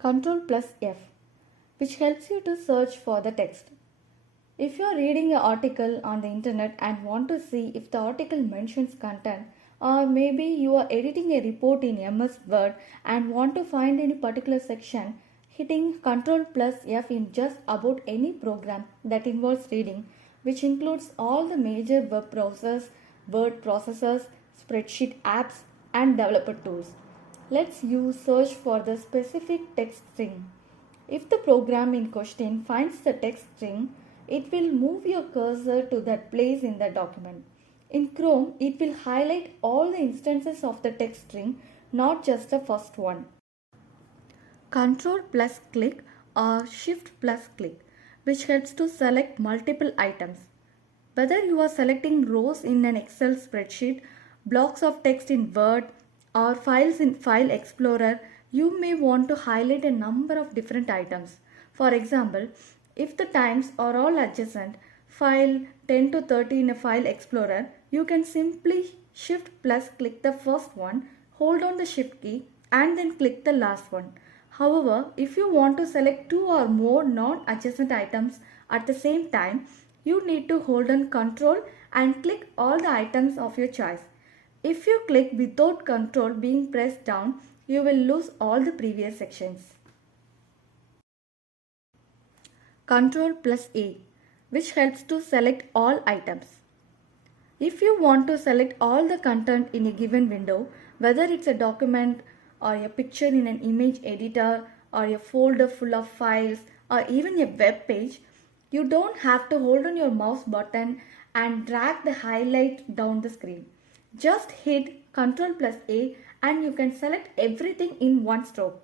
Ctrl plus F, which helps you to search for the text. If you are reading an article on the internet and want to see if the article mentions content, or maybe you are editing a report in MS Word and want to find any particular section, hitting Ctrl plus F in just about any program that involves reading, which includes all the major web browsers, word processors, spreadsheet apps, and developer tools. Let's use search for the specific text string. If the program in question finds the text string, it will move your cursor to that place in the document. In Chrome, it will highlight all the instances of the text string, not just the first one. Ctrl plus click or Shift plus click, which helps to select multiple items. Whether you are selecting rows in an Excel spreadsheet, blocks of text in Word, or files in File Explorer, you may want to highlight a number of different items. For example, if the times are all adjacent, file 10 to 30 in a File Explorer, you can simply Shift plus click the first one, hold on the Shift key, and then click the last one. However, if you want to select two or more non-adjacent items at the same time, you need to hold on Ctrl and click all the items of your choice. If you click without Ctrl being pressed down, you will lose all the previous sections. Ctrl plus A, which helps to select all items. If you want to select all the content in a given window, whether it's a document or a picture in an image editor or a folder full of files or even a web page, you don't have to hold on your mouse button and drag the highlight down the screen. Just hit Ctrl plus A and you can select everything in one stroke.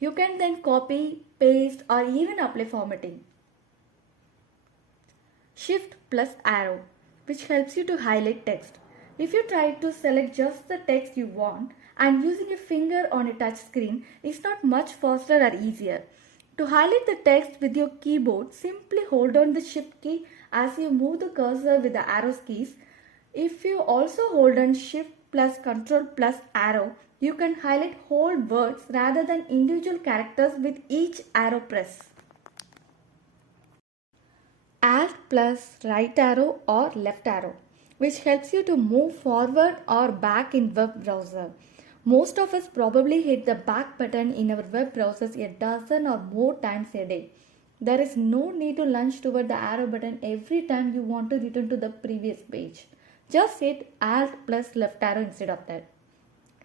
You can then copy, paste, or even apply formatting. Shift plus arrow, which helps you to highlight text. If you try to select just the text you want and using a finger on a touch screen is not much faster or easier. To highlight the text with your keyboard, simply hold on the Shift key as you move the cursor with the arrow keys. If you also hold on Shift plus Ctrl plus arrow, you can highlight whole words rather than individual characters with each arrow press. Alt plus right arrow or left arrow, which helps you to move forward or back in web browser. Most of us probably hit the back button in our web browsers a dozen or more times a day. There is no need to lunge toward the arrow button every time you want to return to the previous page. Just hit Alt plus left arrow instead of that.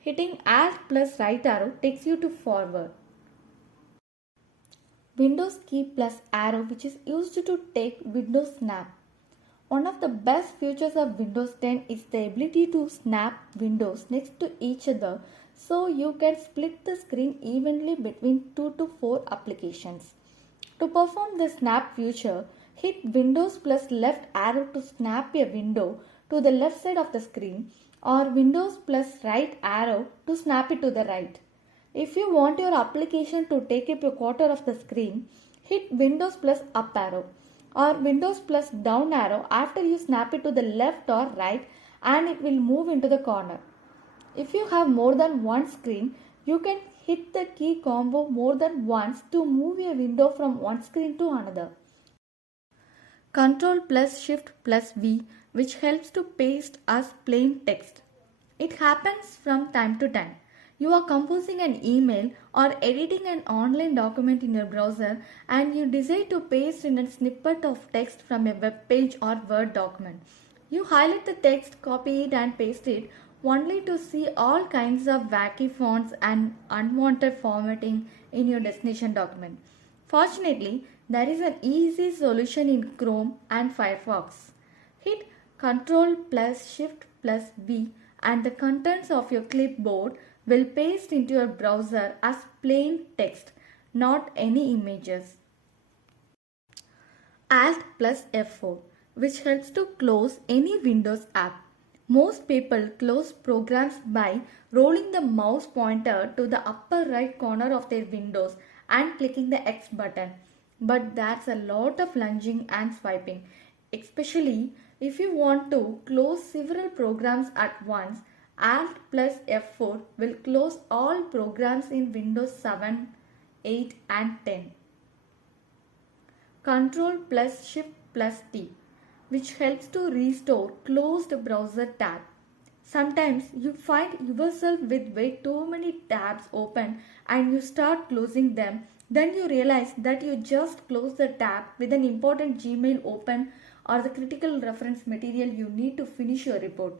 Hitting Alt plus right arrow takes you to forward. Windows key plus arrow, which is used to take Windows snap. One of the best features of Windows 10 is the ability to snap windows next to each other so you can split the screen evenly between 2 to 4 applications. To perform the snap feature, hit Windows plus left arrow to snap a window to the left side of the screen or Windows plus right arrow to snap it to the right. If you want your application to take up a quarter of the screen, hit Windows plus up arrow or Windows plus down arrow after you snap it to the left or right and it will move into the corner. If you have more than one screen, you can hit the key combo more than once to move a window from one screen to another. Ctrl plus Shift plus V, which helps to paste as plain text. It happens from time to time. You are composing an email or editing an online document in your browser and you decide to paste in a snippet of text from a web page or Word document. You highlight the text, copy it and paste it only to see all kinds of wacky fonts and unwanted formatting in your destination document. Fortunately, there is an easy solution in Chrome and Firefox. Hit Ctrl plus Shift plus V and the contents of your clipboard will paste into your browser as plain text, not any images. Alt plus F4, which helps to close any Windows app. Most people close programs by rolling the mouse pointer to the upper right corner of their windows and clicking the X button. But that's a lot of lunging and swiping, especially if you want to close several programs at once. Alt plus F4 will close all programs in Windows 7, 8 and 10. Control plus Shift plus T, which helps to restore closed browser tab. Sometimes you find yourself with way too many tabs open and you start closing them. Then you realize that you just closed the tab with an important Gmail open or the critical reference material you need to finish your report.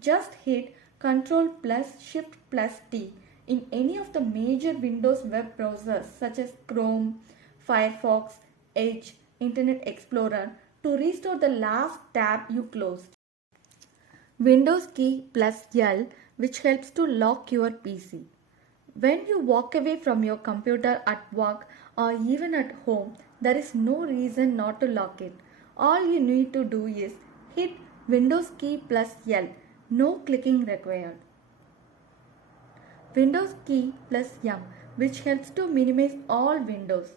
Just hit Ctrl plus Shift plus T in any of the major Windows web browsers such as Chrome, Firefox, Edge, Internet Explorer to restore the last tab you closed. Windows key plus L, which helps to lock your PC. When you walk away from your computer at work or even at home, there is no reason not to lock it. All you need to do is hit Windows key plus L, no clicking required. Windows key plus M, which helps to minimize all windows.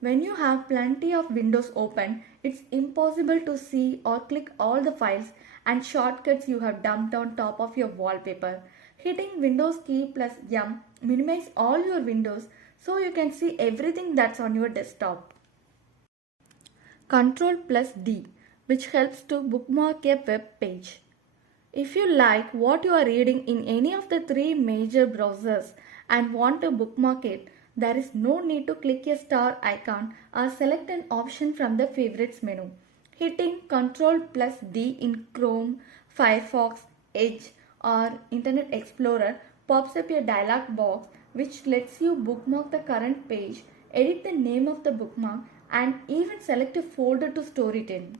When you have plenty of windows open, it's impossible to see or click all the files and shortcuts you have dumped on top of your wallpaper. Hitting Windows key plus M minimizes all your windows so you can see everything that's on your desktop. Ctrl plus D, which helps to bookmark a web page. If you like what you are reading in any of the three major browsers and want to bookmark it, there is no need to click a star icon or select an option from the favorites menu. Hitting Ctrl plus D in Chrome, Firefox, Edge or Internet Explorer pops up a dialog box which lets you bookmark the current page, edit the name of the bookmark and even select a folder to store it in.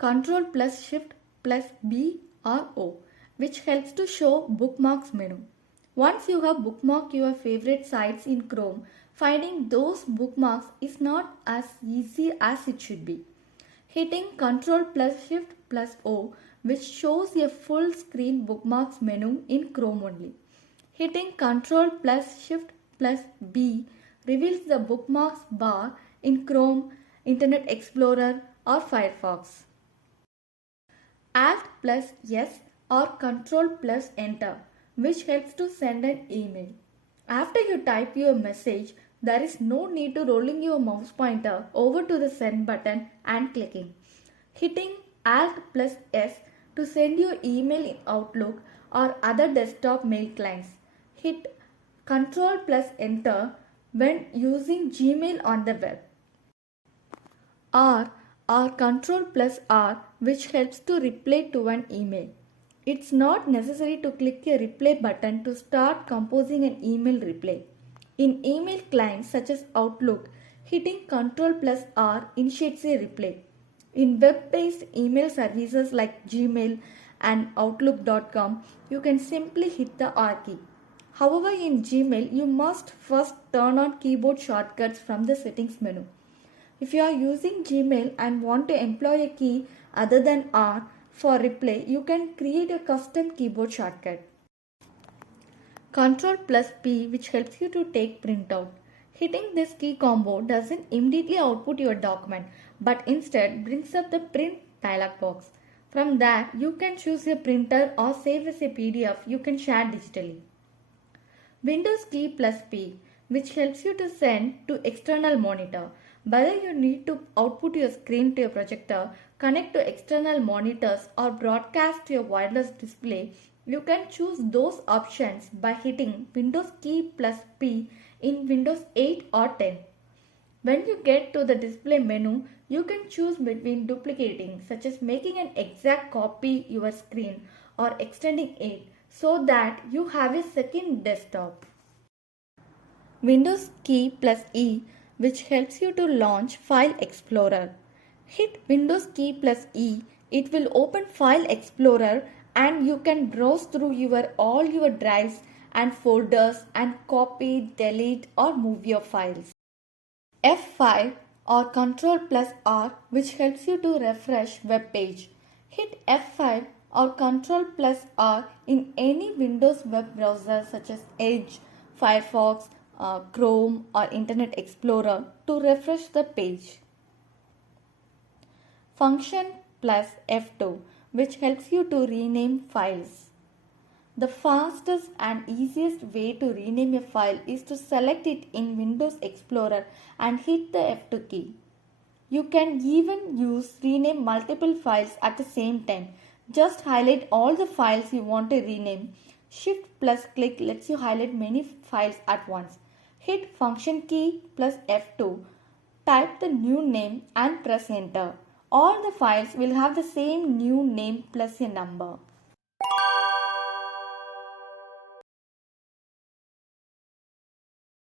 Ctrl plus Shift plus B or O, which helps to show bookmarks menu. Once you have bookmarked your favorite sites in Chrome, finding those bookmarks is not as easy as it should be. Hitting Ctrl plus Shift plus O, which shows a full screen bookmarks menu in Chrome only. Hitting Ctrl plus Shift plus B reveals the bookmarks bar in Chrome, Internet Explorer or Firefox. Alt plus S or Ctrl plus Enter, which helps to send an email. After you type your message, there is no need to rolling your mouse pointer over to the send button and clicking. Hitting Alt plus S to send your email in Outlook or other desktop mail clients. Hit Ctrl plus Enter when using Gmail on the web. R or Ctrl plus R, which helps to reply to an email. It's not necessary to click a reply button to start composing an email reply. In email clients such as Outlook, hitting Ctrl plus R initiates a reply. In web-based email services like Gmail and Outlook.com, you can simply hit the R key. However, in Gmail, you must first turn on keyboard shortcuts from the settings menu. If you are using Gmail and want to employ a key other than R for reply, you can create a custom keyboard shortcut. Ctrl plus P, which helps you to take printout. Hitting this key combo doesn't immediately output your document, but instead brings up the print dialog box. From there, you can choose a printer or save as a PDF you can share digitally. Windows key plus P, which helps you to send to external monitor. Whether you need to output your screen to a projector, connect to external monitors or broadcast to a wireless display, you can choose those options by hitting Windows key plus P in Windows 8 or 10. When you get to the display menu, you can choose between duplicating, such as making an exact copy your screen or extending it so that you have a second desktop. Windows key plus E, which helps you to launch File Explorer. Hit Windows key plus E, it will open File Explorer and you can browse through all your drives and folders and copy, delete or move your files. F5 or Ctrl plus R, which helps you to refresh web page. Hit F5 or Ctrl plus R in any Windows web browser such as Edge, Firefox, Chrome or Internet Explorer to refresh the page. Function plus F2, which helps you to rename files. The fastest and easiest way to rename a file is to select it in Windows Explorer and hit the F2 key. You can even use rename multiple files at the same time. Just highlight all the files you want to rename. Shift plus click lets you highlight many files at once. Hit function key plus F2. Type the new name and press enter. All the files will have the same new name plus a number.